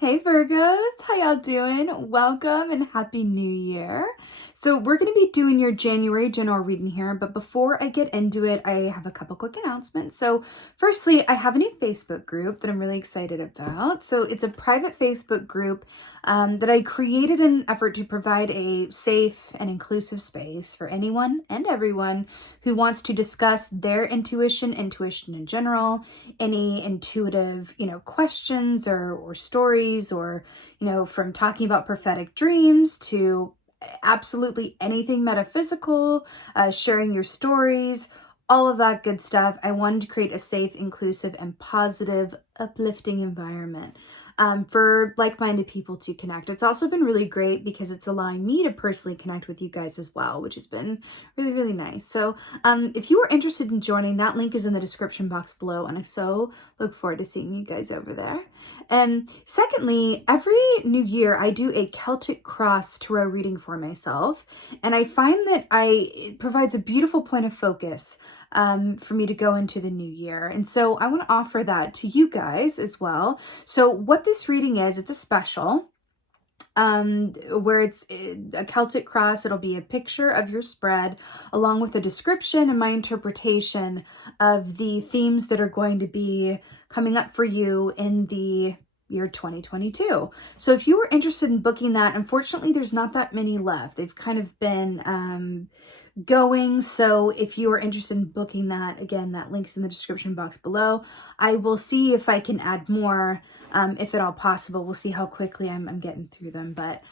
Hey Virgos, how y'all doing? Welcome and Happy New Year. So we're going to be doing your January general reading here, but before I get into it, I have a couple quick announcements. So firstly, I have a new Facebook group that I'm really excited about. So it's a private Facebook group that I created in an effort to provide a safe and inclusive space for anyone and everyone who wants to discuss their intuition in general, any intuitive, questions or stories, or, from talking about prophetic dreams to absolutely anything metaphysical, sharing your stories, all of that good stuff. I wanted to create a safe, inclusive, and positive, uplifting environment for like-minded people to connect. It's also been really great because it's allowing me to personally connect with you guys as well, which has been really, really nice. So if you are interested in joining, that link is in the description box below, and I so look forward to seeing you guys over there. And secondly, every new year I do a Celtic cross tarot reading for myself, and I find that it provides a beautiful point of focus for me to go into the new year. And so I want to offer that to you guys as well. So what this reading is, it's a special where it's a Celtic cross. It'll be a picture of your spread along with a description and my interpretation of the themes that are going to be coming up for you in the year 2022. So if you were interested in booking that, unfortunately there's not that many left. They've kind of been going. So if you are interested in booking that, again, that link's in the description box below. I will see if I can add more, if at all possible. We'll see how quickly I'm getting through them. But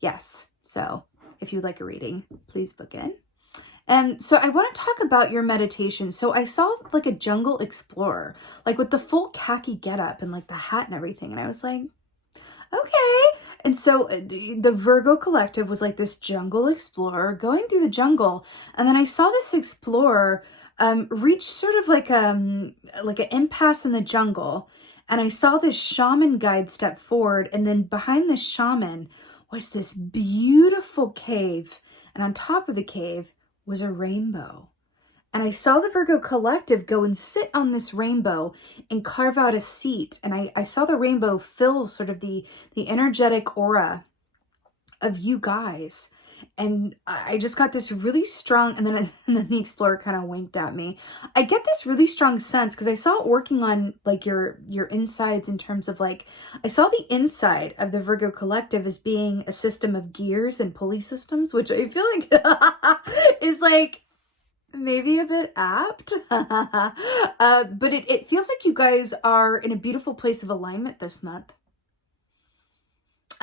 yes, so if you'd like a reading, please book in. And so I want to talk about your meditation. So I saw like a jungle explorer, like with the full khaki getup and like the hat and everything. And I was like, okay. And so the Virgo collective was like this jungle explorer going through the jungle. And then I saw this explorer reach sort of like an impasse in the jungle. And I saw this shaman guide step forward. And then behind the shaman was this beautiful cave. And on top of the cave was a rainbow. And I saw the Virgo collective go and sit on this rainbow and carve out a seat. And I saw the rainbow fill sort of the energetic aura of you guys. And I just got this really strong, and then the explorer kind of winked at me. I get this really strong sense because I saw it working on like your insides in terms of like, I saw the inside of the Virgo collective as being a system of gears and pulley systems, which I feel like is like maybe a bit apt. But it feels like you guys are in a beautiful place of alignment this month.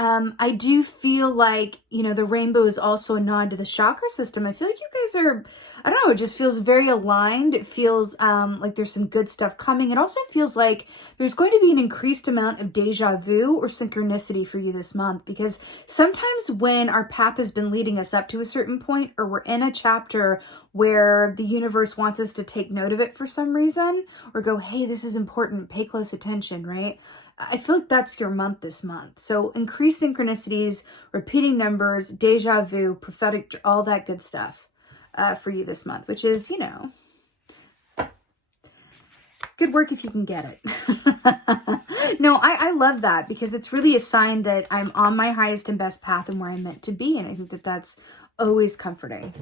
I do feel like, the rainbow is also a nod to the chakra system. I feel like you guys are, I don't know, it just feels very aligned. It feels like there's some good stuff coming. It also feels like there's going to be an increased amount of deja vu or synchronicity for you this month, because sometimes when our path has been leading us up to a certain point, or we're in a chapter where the universe wants us to take note of it for some reason, or go, hey, this is important, pay close attention, right? I feel like that's your month this month. So increased synchronicities, repeating numbers, deja vu, prophetic, all that good stuff for you this month, which is, good work if you can get it. No, I love that because it's really a sign that I'm on my highest and best path and where I'm meant to be. And I think that that's always comforting.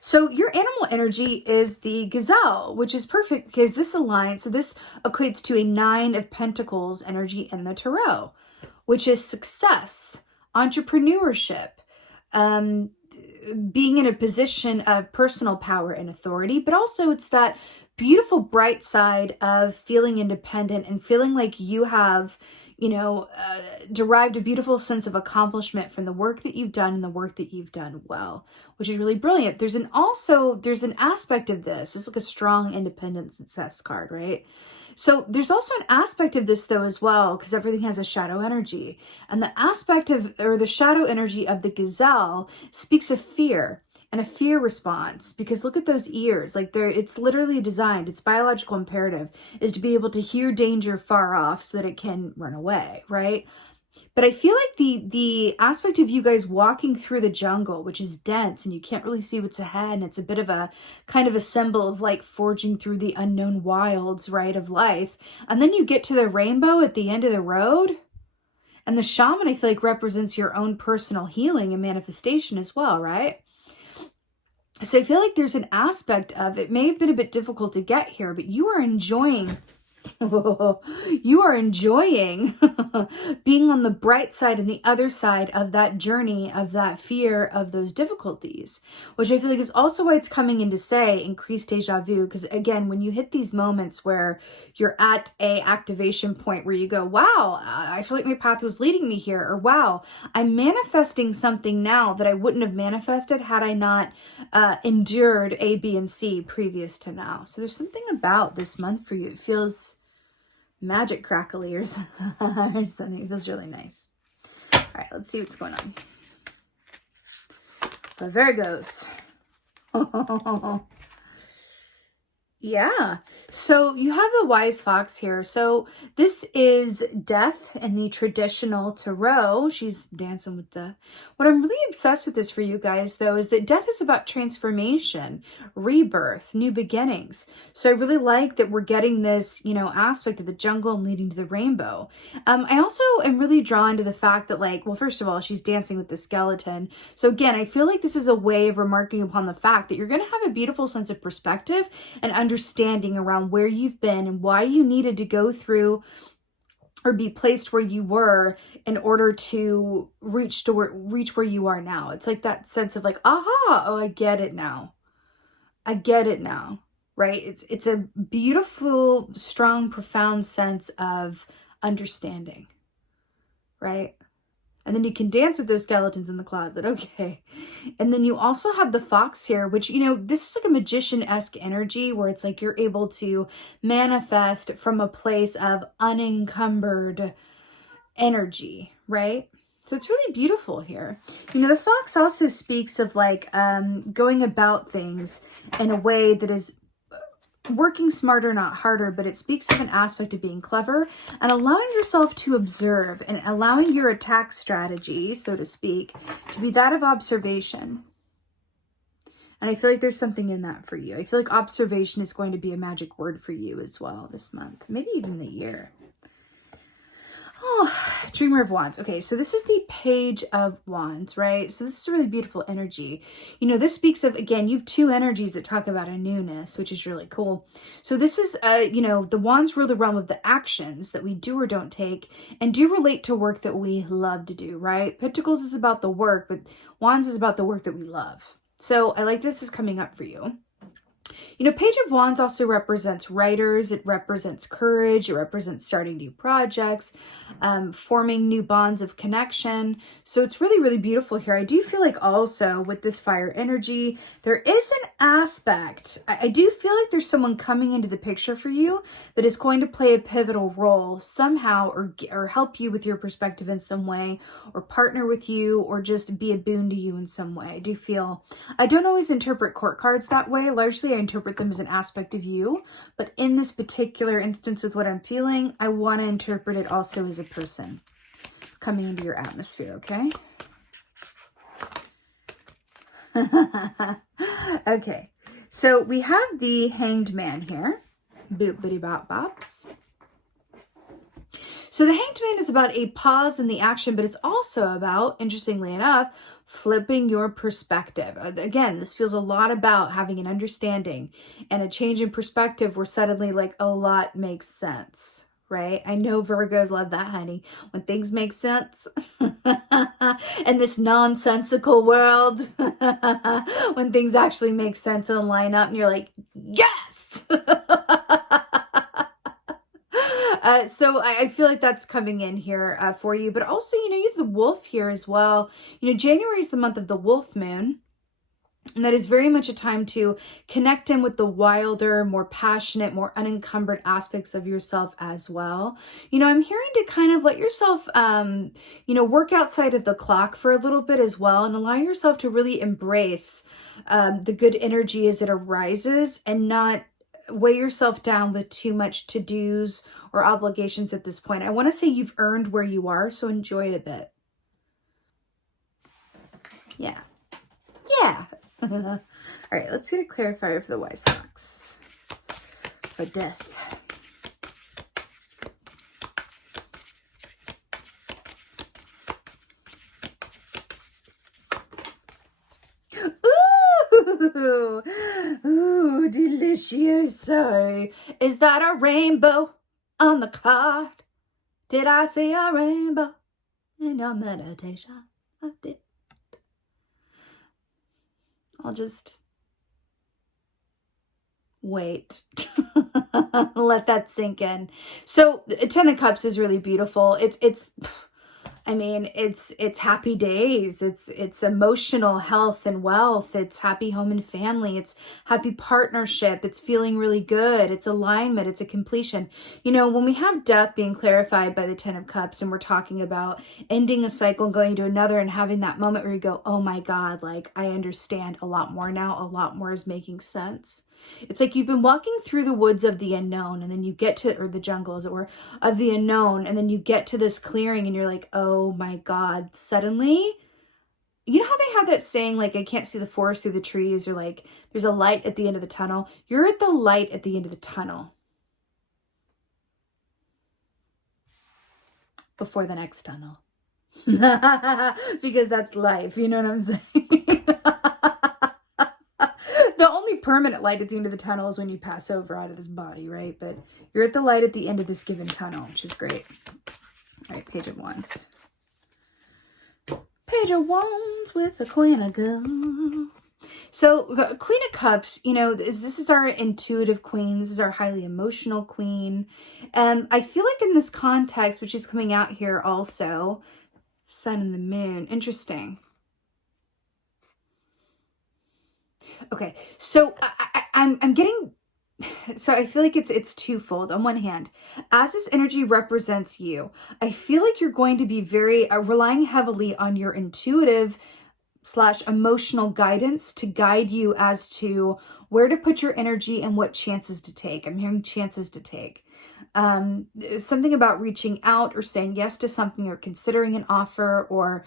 So your animal energy is the gazelle, which is perfect because this aligns. So this equates to a 9 of Pentacles energy in the tarot, which is success, entrepreneurship, being in a position of personal power and authority, but also it's that beautiful bright side of feeling independent and feeling like you have, derived a beautiful sense of accomplishment from the work that you've done and the work that you've done well, which is really brilliant. There's an aspect of this. It's like a strong independent success card, right? So there's also an aspect of this though as well, because everything has a shadow energy, and the shadow energy of the gazelle speaks of fear and a fear response, because look at those ears. Like it's literally designed, its biological imperative is to be able to hear danger far off so that it can run away, right? But I feel like the aspect of you guys walking through the jungle, which is dense and you can't really see what's ahead, and it's a bit of a kind of a symbol of like forging through the unknown wilds, right, of life. And then you get to the rainbow at the end of the road. And the shaman, I feel like, represents your own personal healing and manifestation as well, right? So I feel like there's an aspect of it may have been a bit difficult to get here, but you are enjoying you are enjoying being on the bright side and the other side of that journey, of that fear, of those difficulties, which I feel like is also why it's coming in to say increased deja vu. Because again, when you hit these moments where you're at a activation point where you go, wow, I feel like my path was leading me here, or wow, I'm manifesting something now that I wouldn't have manifested had I not endured A, B, and C previous to now. So there's something about this month for you. It feels magic crackly or something. It feels really nice. All right, let's see what's going on. The Virgos. Yeah, so you have the wise fox here. So this is death in the traditional tarot. She's dancing with the... What I'm really obsessed with this for you guys, though, is that death is about transformation, rebirth, new beginnings. So I really like that we're getting this, you know, aspect of the jungle and leading to the rainbow. I also am really drawn to the fact that, like, well, first of all, she's dancing with the skeleton. So again, I feel like this is a way of remarking upon the fact that you're going to have a beautiful sense of perspective and understanding around where you've been and why you needed to go through or be placed where you were in order to reach where you are now. It's like that sense of like, aha, oh, I get it now. I get it now, right? It's a beautiful, strong, profound sense of understanding, right? And then you can dance with those skeletons in the closet. Okay. And then you also have the fox here, which, you know, this is like a magician-esque energy where it's like you're able to manifest from a place of unencumbered energy, right? So it's really beautiful here. You know, the fox also speaks of like going about things in a way that is working smarter, not harder, but it speaks of an aspect of being clever and allowing yourself to observe and allowing your attack strategy, so to speak, to be that of observation. And I feel like there's something in that for you. I feel like observation is going to be a magic word for you as well this month, maybe even the year. Oh, Dreamer of Wands. Okay, so this is the Page of Wands, right? So this is a really beautiful energy. You know, this speaks of, again, you have two energies that talk about a newness, which is really cool. So this is, you know, the Wands rule the realm of the actions that we do or don't take and do relate to work that we love to do, right? Pentacles is about the work, but Wands is about the work that we love. So I like this is coming up for you. You know, Page of Wands also represents writers. It represents courage. It represents starting new projects, forming new bonds of connection. So it's really, really beautiful here. I do feel like also with this fire energy, there is an aspect. I do feel like there's someone coming into the picture for you that is going to play a pivotal role somehow or help you with your perspective in some way or partner with you or just be a boon to you in some way. I do feel, I don't always interpret court cards that way. Largely, I interpret them as an aspect of you. But in this particular instance with what I'm feeling, I want to interpret it also as a person coming into your atmosphere, okay? Okay, so we have the Hanged Man here. Boop, bitty, bop, bops. So the Hanged Man is about a pause in the action, but it's also about, interestingly enough, flipping your perspective. Again, this feels a lot about having an understanding and a change in perspective where suddenly like a lot makes sense, right? I know Virgos love that, honey. When things make sense in this nonsensical world, when things actually make sense and line up and you're like, yes! So I feel like that's coming in here for you. But also, you know, you have the wolf here as well. You know, January is the month of the wolf moon. And that is very much a time to connect in with the wilder, more passionate, more unencumbered aspects of yourself as well. You know, I'm hearing to kind of let yourself, you know, work outside of the clock for a little bit as well and allow yourself to really embrace the good energy as it arises and not weigh yourself down with too much to-dos or obligations at this point. I want to say you've earned where you are, so enjoy it a bit. Yeah. Yeah. All right, let's get a clarifier for the wise fox. For death. Ooh, ooh, delicioso. Is that a rainbow on the card? Did I see a rainbow in your meditation? I did. I'll just wait. Let that sink in. So, Ten of Cups is really beautiful. It's happy days. It's emotional health and wealth. It's happy home and family. It's happy partnership. It's feeling really good. It's alignment. It's a completion. You know, when we have death being clarified by the Ten of Cups and we're talking about ending a cycle and going to another and having that moment where you go, oh my God, like I understand a lot more now. A lot more is making sense. It's like you've been walking through the woods of the unknown and then you get to, or the jungle as it were, of the unknown. And then you get to this clearing and you're like, oh my God, suddenly, you know how they have that saying, like, I can't see the forest through the trees, or like, there's a light at the end of the tunnel. You're at the light at the end of the tunnel. Before the next tunnel. Because that's life. You know what I'm saying? The only permanent light at the end of the tunnel is when you pass over out of this body, right? But you're at the light at the end of this given tunnel, which is great. All right, Page of Wands. Page of Wands with the Queen of Cups. So, Queen of Cups, you know, this is our intuitive queen. This is our highly emotional queen. I feel like in this context, which is coming out here also, Sun and the Moon. Interesting. Okay, so I'm getting, so I feel like it's twofold. On one hand, as this energy represents you, I feel like you're going to be very relying heavily on your intuitive / emotional guidance to guide you as to where to put your energy and what chances to take. I'm hearing chances to take. Something about reaching out or saying yes to something, or considering an offer, or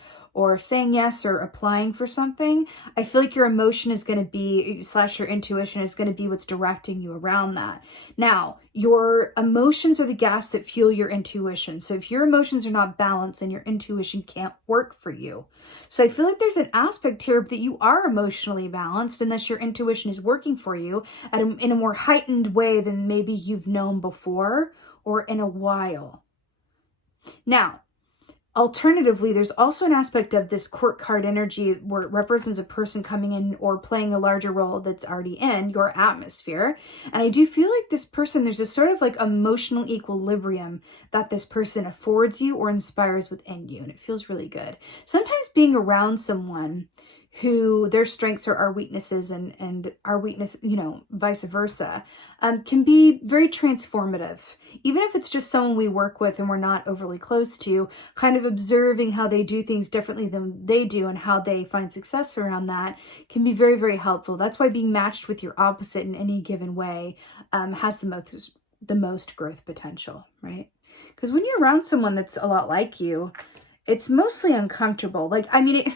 saying yes or applying for something. I feel like your emotion is going to be / your intuition is going to be what's directing you around that. Now, your emotions are the gas that fuel your intuition. So if your emotions are not balanced, then your intuition can't work for you. So I feel like there's an aspect here that you are emotionally balanced, unless your intuition is working for you in a more heightened way than maybe you've known before or in a while. Now, alternatively, there's also an aspect of this court card energy where it represents a person coming in or playing a larger role that's already in your atmosphere. And I do feel like this person, there's a sort of like emotional equilibrium that this person affords you or inspires within you. And it feels really good. Sometimes being around someone who their strengths are our weaknesses and our weakness, you know, vice versa, can be very transformative. Even if it's just someone we work with and we're not overly close to, kind of observing how they do things differently than they do and how they find success around that can be very, very helpful. That's why being matched with your opposite in any given way has the most growth potential, right? Because when you're around someone that's a lot like you, it's mostly uncomfortable. Like, I mean,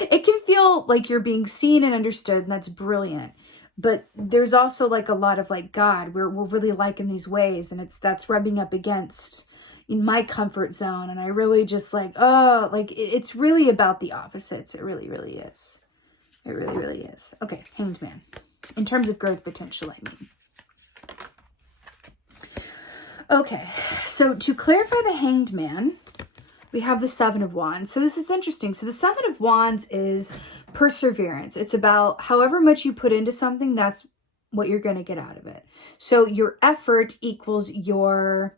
it can feel like you're being seen and understood, and that's brilliant. But there's also like a lot of like, God, we're really liking these ways, and that's rubbing up against in my comfort zone, and I really just like, oh, like it's really about the opposites. It really, really is. It really, really is. Okay, Hanged Man. In terms of growth potential, I mean. Okay, so to clarify the Hanged Man, we have the Seven of Wands. So this is interesting. So the Seven of Wands is perseverance. It's about however much you put into something, that's what you're going to get out of it. So your effort equals your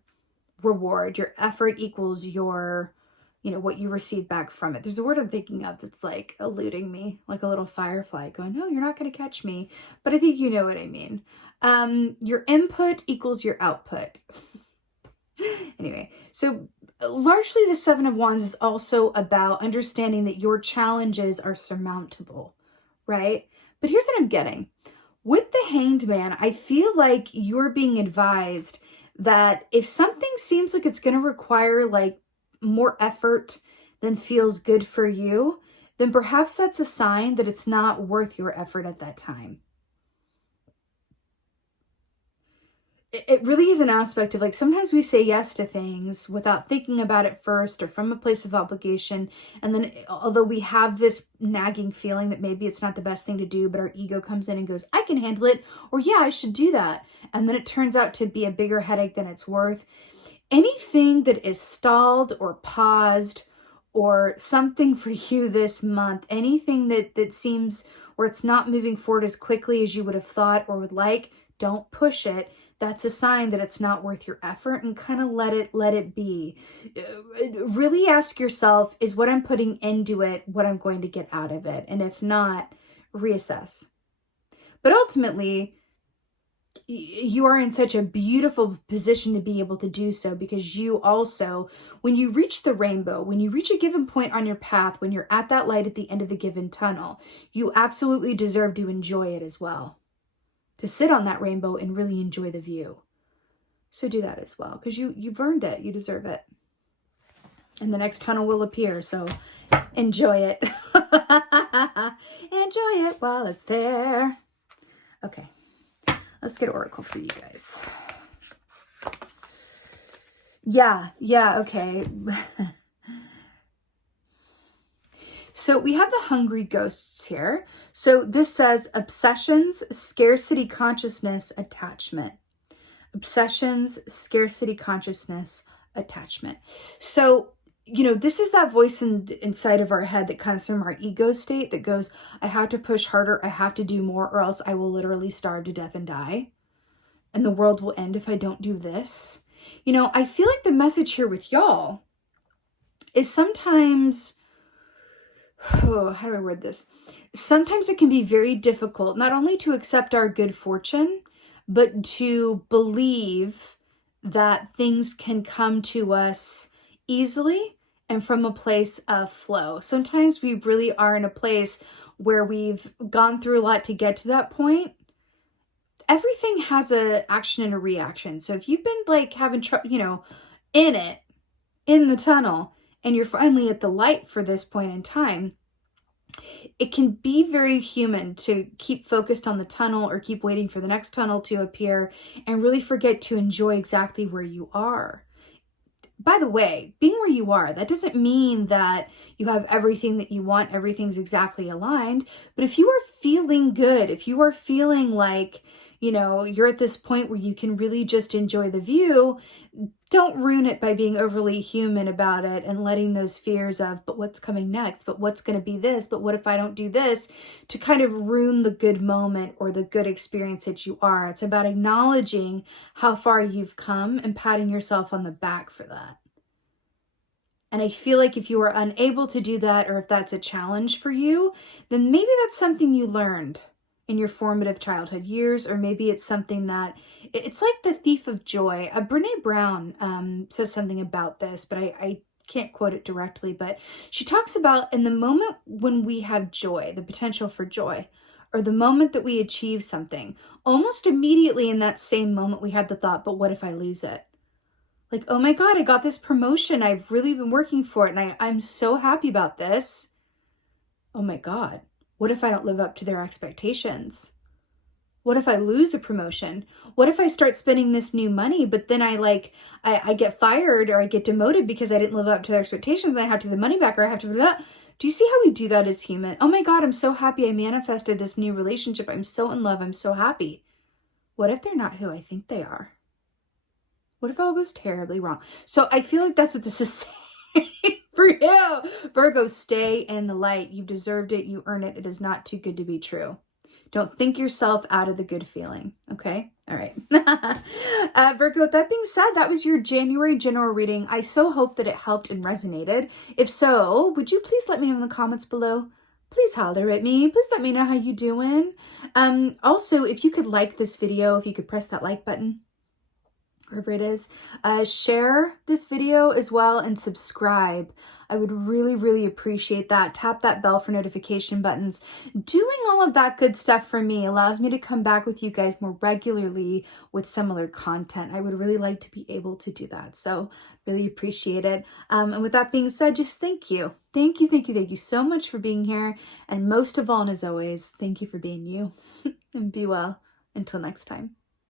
reward. Your effort equals your, you know, what you receive back from it. There's a word I'm thinking of that's like eluding me, like a little firefly going, no, you're not going to catch me. But I think you know what I mean. Your input equals your output. Anyway, so largely the Seven of Wands is also about understanding that your challenges are surmountable, right? But here's what I'm getting. With the Hanged Man, I feel like you're being advised that if something seems like it's going to require like more effort than feels good for you, then perhaps that's a sign that it's not worth your effort at that time. It really is an aspect of like sometimes we say yes to things without thinking about it first or from a place of obligation. And then although we have this nagging feeling that maybe it's not the best thing to do, but our ego comes in and goes, I can handle it. Or yeah, I should do that. And then it turns out to be a bigger headache than it's worth. Anything that is stalled or paused or something for you this month, anything that seems where it's not moving forward as quickly as you would have thought or would like, don't push it. That's a sign that it's not worth your effort, and kind of let it be. Really ask yourself, is what I'm putting into it what I'm going to get out of it? And if not, reassess. But ultimately, you are in such a beautiful position to be able to do so, because you also, when you reach the rainbow, when you reach a given point on your path, when you're at that light at the end of the given tunnel, you absolutely deserve to enjoy it as well. To sit on that rainbow and really enjoy the view. So do that as well, because you've earned it. You deserve it. And the next tunnel will appear, so enjoy it. Enjoy it while it's there. Okay, let's get Oracle for you guys. Yeah, okay. So we have the hungry ghosts here. So this says obsessions, scarcity consciousness, attachment. Obsessions, scarcity consciousness, attachment. So, this is that voice inside of our head that comes from our ego state that goes, I have to push harder, I have to do more, or else I will literally starve to death and die. And the world will end if I don't do this. I feel like the message here with y'all is sometimes, how do I word this? Sometimes it can be very difficult, not only to accept our good fortune, but to believe that things can come to us easily and from a place of flow. Sometimes we really are in a place where we've gone through a lot to get to that point. Everything has a action and a reaction. So if you've been like having trouble, in the tunnel, and you're finally at the light for this point in time, it can be very human to keep focused on the tunnel or keep waiting for the next tunnel to appear and really forget to enjoy exactly where you are. By the way, being where you are, that doesn't mean that you have everything that you want, everything's exactly aligned. But if you are feeling good, if you are feeling like, you're at this point where you can really just enjoy the view, don't ruin it by being overly human about it and letting those fears of, but what's coming next? But what's going to be this? But what if I don't do this? To kind of ruin the good moment or the good experience that you are. It's about acknowledging how far you've come and patting yourself on the back for that. And I feel like if you are unable to do that, or if that's a challenge for you, then maybe that's something you learned in your formative childhood years, or maybe it's something that, it's like the thief of joy. Brene Brown says something about this, but I can't quote it directly, but she talks about in the moment when we have joy, the potential for joy, or the moment that we achieve something, almost immediately in that same moment we had the thought, but what if I lose it? Like, oh my God, I got this promotion. I've really been working for it, and I'm so happy about this. Oh my God. What if I don't live up to their expectations? What if I lose the promotion? What if I start spending this new money, but then I get fired or I get demoted because I didn't live up to their expectations and I have to give the money back, or I have to do that? Do you see how we do that as human? Oh my God, I'm so happy I manifested this new relationship. I'm so in love. I'm so happy. What if they're not who I think they are? What if all goes terribly wrong? So I feel like that's what this is saying. For you, Virgo, stay in the light. You deserved it. You earned it. It is not too good to be true. Don't think yourself out of the good feeling. Okay? All right. Virgo, with that being said, that was your January general reading. I so hope that it helped and resonated. If so, would you please let me know in the comments below? Please holler at me. Please let me know how you doing. Also, if you could like this video, if you could press that like button. wherever it is. Share this video as well and subscribe. I would really, really appreciate that. Tap that bell for notification buttons. Doing all of that good stuff for me allows me to come back with you guys more regularly with similar content. I would really like to be able to do that. So really appreciate it. And with that being said, just thank you. Thank you, thank you, thank you so much for being here. And most of all, and as always, thank you for being you. And be well. Until next time.